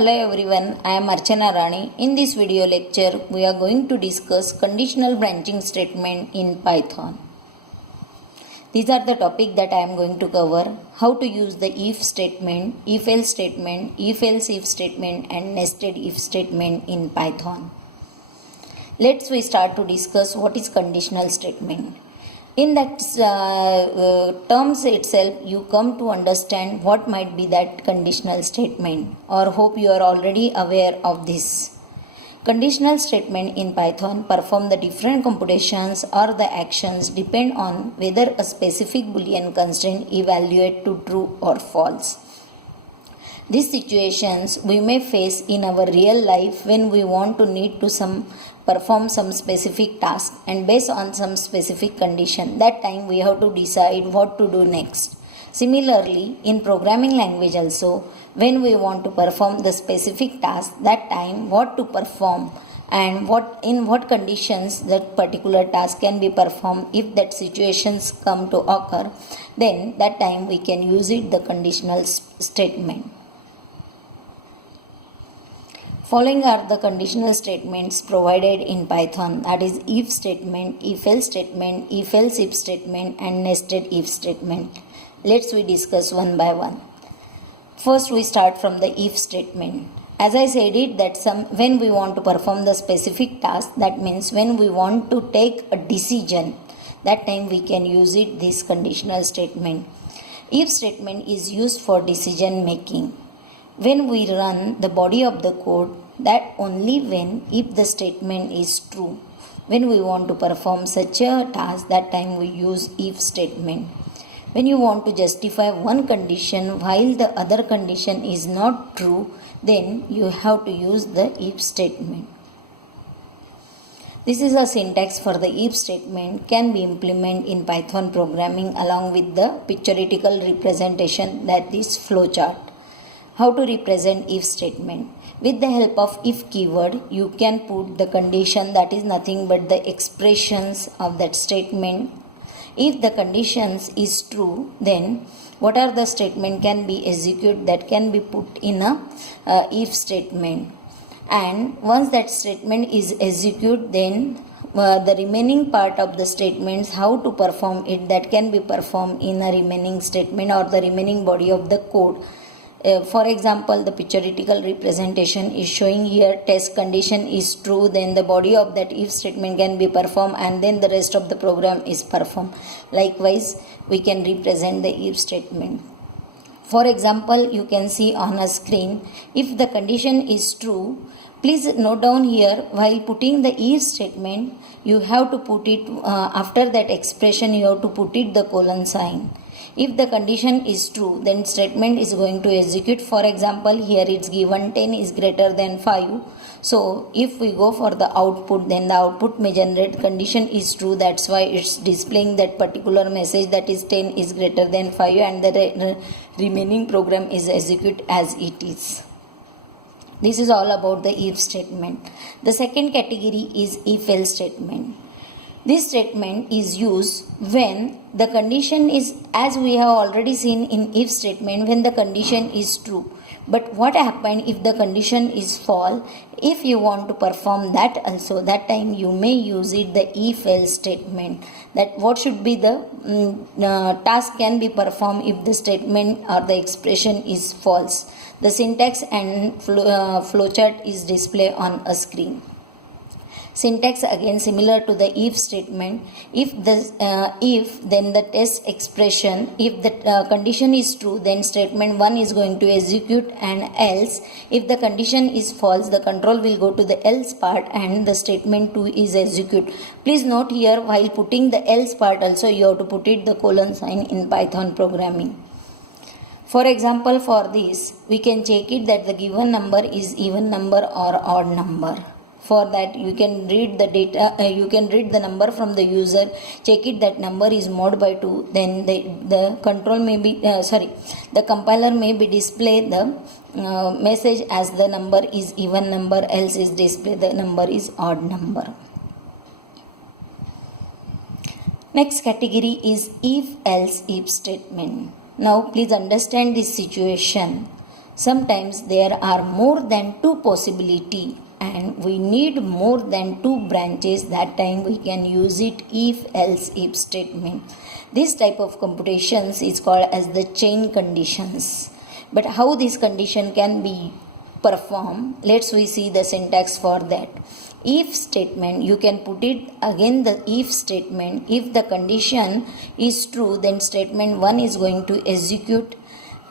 Hello everyone, I am Archana Rani. In this video lecture, we are going to discuss conditional branching statement in Python. These are the topic that I am going to cover: how to use the if statement, if-else statement, if-else-if statement and nested if statement in Python. Let's we start to discuss what is conditional statement. In that terms itself, you come to understand what might be that conditional statement, or hope you are already aware of this. Conditional statement in Python perform the different computations or the actions depend on whether a specific Boolean constraint evaluate to true or false. These situations we may face in our real life when we want to need to perform some specific task, and based on some specific condition, that time we have to decide what to do next. Similarly, in programming language also, when we want to perform the specific task, that time what to perform and in what conditions that particular task can be performed, if that situations come to occur, then that time we can use it the conditional statement. Following are the conditional statements provided in Python, that is if statement, if-else statement, if-else-if statement and nested if statement. Let's we discuss one by one. First we start from the if statement. As I said it, that when we want to perform the specific task, that means when we want to take a decision, that time we can use it this conditional statement. If statement is used for decision making. When we run the body of the code, that only when if the statement is true. When we want to perform such a task, that time we use if statement. When you want to justify one condition while the other condition is not true, then you have to use the if statement. This is a syntax for the if statement, can be implemented in Python programming along with the pictorial representation, that is flowchart. How to represent if statement? With the help of if keyword, you can put the condition, that is nothing but the expressions of that statement. If the conditions is true, then what are the statement can be executed, that can be put in a if statement. And once that statement is executed, then the remaining part of the statements, how to perform it, that can be performed in a remaining statement or the remaining body of the code. For example, the pictorial representation is showing here test condition is true, then the body of that if statement can be performed and then the rest of the program is performed. Likewise, we can represent the if statement. For example, you can see on a screen, if the condition is true, please note down here, while putting the if statement, you have to put it, after that expression you have to put it the colon sign. If the condition is true, then statement is going to execute. For example, here it's given 10 is greater than 5. So if we go for the output, then the output may generate condition is true. That's why it's displaying that particular message, that is 10 is greater than 5, and the remaining program is execute as it is. This is all about the if statement. The second category is if-else statement. This statement is used when the condition is, as we have already seen in if statement, when the condition is true. But what happened if the condition is false? If you want to perform that also, that time you may use it the if-else statement. That what should be the task can be performed if the statement or the expression is false. The syntax and flowchart is displayed on a screen. Syntax again similar to the if statement. If then the test expression, if the condition is true, then statement 1 is going to execute, and else if the condition is false, the control will go to the else part and the statement 2 is execute. Please note here, while putting the else part also you have to put it the colon sign in Python programming. For example, for this we can check it that the given number is even number or odd number. For that you can read the data, you can read the number from the user, check it that number is mod by 2, then the control may be, the compiler may be display the message as the number is even number, else is display the number is odd number. Next category is if-else-if statement. Now please understand this situation. Sometimes there are more than two possibility and we need more than two branches. That time we can use it if statement. This type of computations is called as the chain conditions. But how this condition can be performed, let's we see the syntax for that. If statement, you can put it again the if statement. If the condition is true, then statement 1 is going to execute.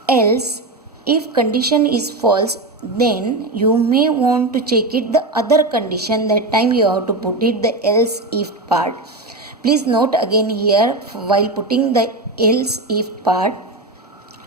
Else, if condition is false, then you may want to check it the other condition. That time you have to put it the else if part. Please note again here, while putting the else if part,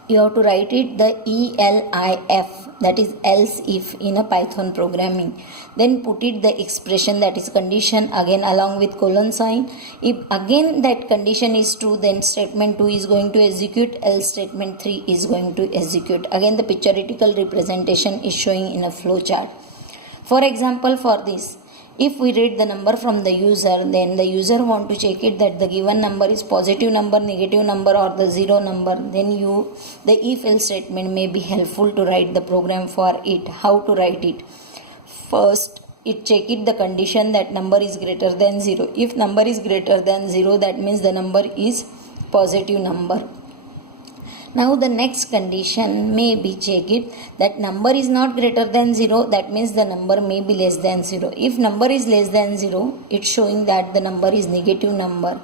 you have to write it the ELIF, that is else if in a Python programming. Then put it the expression, that is condition, again along with colon sign. If again that condition is true, then statement 2 is going to execute, else statement 3 is going to execute. Again the pictorial representation is showing in a flowchart. For example, for this, if we read the number from the user, then the user want to check it that the given number is positive number, negative number or the zero number, then the if-else statement may be helpful to write the program for it. How to write it? First, it check it the condition that number is greater than 0. If number is greater than 0, that means the number is positive number. Now the next condition may be check it that number is not greater than 0, that means the number may be less than 0. If number is less than 0, it's showing that the number is negative number.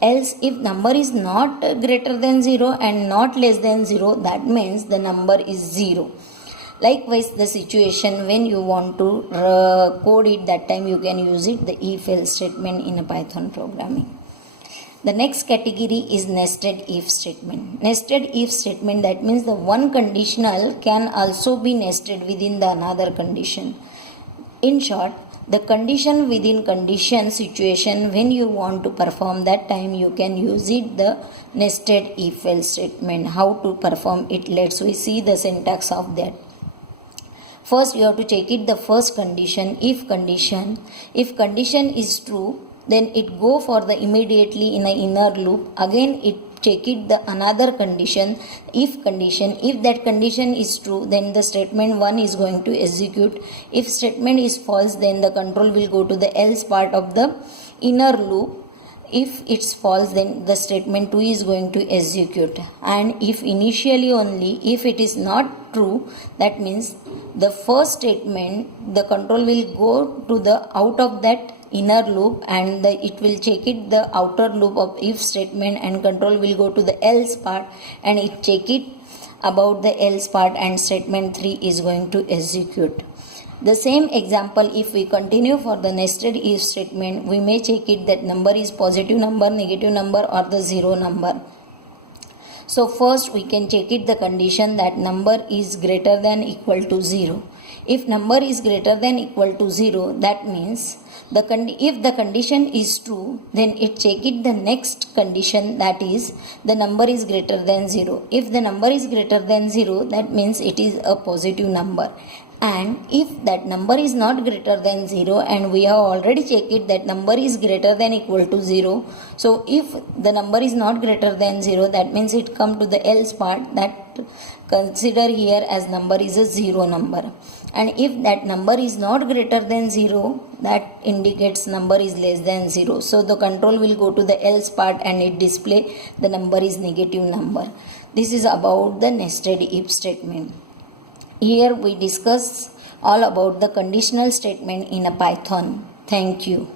Else if number is not greater than 0 and not less than 0, that means the number is 0. Likewise, the situation when you want to code it, that time you can use it the if-else statement in a Python programming. The next category is nested if statement. Nested if statement, that means the one conditional can also be nested within the another condition. In short, the condition within condition situation, when you want to perform, that time you can use it the nested if-else statement. How to perform it? Let's we see the syntax of that. First you have to check it the first condition, if condition. If condition is true, then it go for the immediately in a inner loop. Again it check it the another condition, if condition. If that condition is true, then the statement 1 is going to execute. If statement is false, then the control will go to the else part of the inner loop. If it's false, then the statement 2 is going to execute. And if initially only, if it is not true, that means the first statement, the control will go to the out of that inner loop and it will check it the outer loop of if statement, and control will go to the else part and it check it about the else part, and statement 3 is going to execute. The same example, if we continue for the nested if statement, we may check it that number is positive number, negative number or the zero number. So first we can check it the condition that number is greater than equal to 0. If number is greater than equal to 0, that means if the condition is true, then it check it the next condition, that is the number is greater than 0. If the number is greater than 0, that means it is a positive number. And if that number is not greater than 0, and we have already checked it that number is greater than equal to 0, so if the number is not greater than 0, that means it come to the else part, that consider here as number is a 0 number. And if that number is not greater than 0, that indicates number is less than 0. So the control will go to the else part and it display the number is negative number. This is about the nested if statement. Here we discuss all about the conditional statement in a Python. Thank you.